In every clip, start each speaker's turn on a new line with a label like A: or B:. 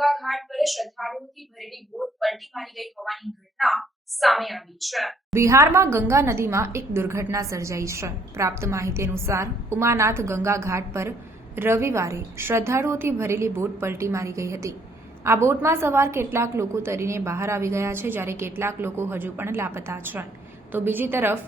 A: ગંગા ઘાટ પર શ્રદ્ધાળુઓથી ભરેલી બોટ પલટી મારી ગઈ હોવાની ઘટના બિહારમાં ગંગા નદીમાં એક દુર્ઘટના સર્જાઈ છે. પ્રાપ્ત માહિતી અનુસાર ઉમાનાથ ગંગા ઘાટ પર રવિવારે શ્રદ્ધાળુઓથી ભરેલી બોટ પલટી મારી ગઈ હતી. આ બોટમાં સવાર કેટલાક લોકો તરીને બહાર આવી ગયા છે, જ્યારે કેટલાક લોકો હજુ પણ લાપતા છે. તો બીજી તરફ,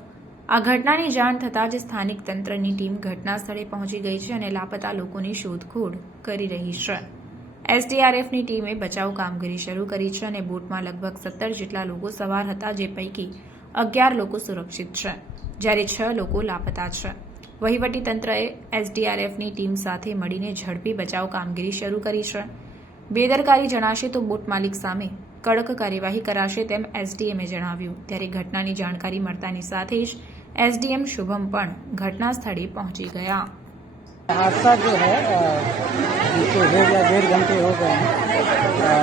A: આ ઘટનાની જાણ થતાં જ સ્થાનિક તંત્રની ટીમ ઘટના સ્થળે પહોંચી ગઈ છે અને લાપતા લોકોની શોધખોળ કરી રહી છે. એસડીઆરએફની ટીમે બચાવ કામગીરી શરૂ કરી છે અને બોટમાં લગભગ સત્તર જેટલા લોકો સવાર હતા જે પૈકી અગિયાર લોકો સુરક્ષિત છે, જ્યારે છ લોકો લાપતા છે. વહીવટી તંત્રએ એસડીઆરએફની ટીમ સાથે મળીને ઝડપી બચાવ કામગીરી શરૂ કરી છે. બેદરકારી જણાશે તો બોટ માલિક સામે કડક કાર્યવાહી કરાશે તેમ એસડીએમએ જણાવ્યું. ત્યારે ઘટનાની જાણકારી મળતાની સાથે જ એસડીએમ શુભમ પણ ઘટના સ્થળે પહોંચી ગયા.
B: हादसा जो है इसको हो गया डेढ़ घंटे हो गए हैं।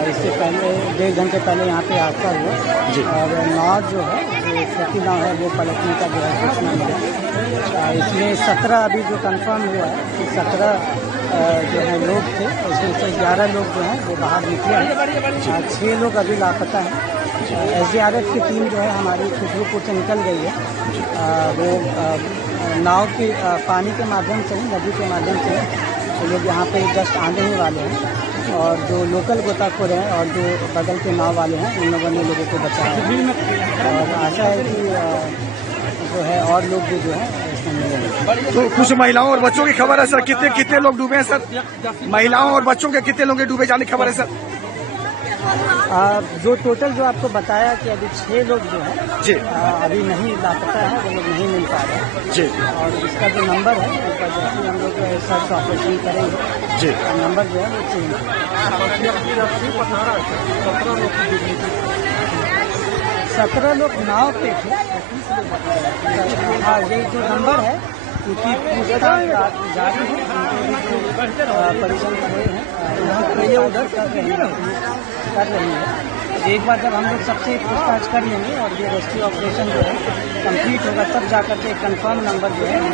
B: इससे पहले डेढ़ घंटे पहले यहाँ पे हादसा हुआ। जी। और नाव जो है जो छोटी नाव है वो पलटने का जो है सूचना मिला। इसमें सत्रह अभी जो कंफर्म हुआ है कि सत्रह जो है लोग थे उसमें से ग्यारह लोग जो हैं वो बाहर निकले हैं। छः लोग अभी लापता हैं। एस डी आर एफ़ की टीम जो है हमारी खुशबूपुर से निकल गई है। अ, वो नाव के पानी के माध्यम से नदी के माध्यम से वो लोग यहाँ पे जस्ट आने ही वाले हैं। और जो लोकल गोताखोर हैं और जो बगल के नाव वाले हैं उन लोगों ने लोगों को बचाया और आशा है कि जो है और लोग भी जो है
C: तो कुछ महिलाओं और बच्चों की खबर है सर? कितने कितने लोग डूबे हैं सर? महिलाओं और बच्चों के कितने लोग डूबे जाने की खबर है सर?
B: अ, जो टोटल जो आपको बताया कि अभी छह लोग जो है
C: जी।
B: अ, अभी नहीं लापता है वो लोग नहीं मिल पा रहे हैं।
C: जी।
B: और इसका जो नंबर है उसका ही हम लोग सर्च ऑपरेशन करेंगे।
C: जी।
B: नंबर जो है वो चेंज सत्रह लोग नाव पे थे। हाँ ये जो नंबर है उनकी जारी है। अ, परिजन हुए हैं। अ, यहाँ पे उधर कर रही है। कर रही है। एक बार जब हम लोग सबसे पूछताछ कर लेंगे और ये रेस्क्यू ऑपरेशन जो है कंप्लीट होगा तब जाकर के कंफर्म नंबर जो है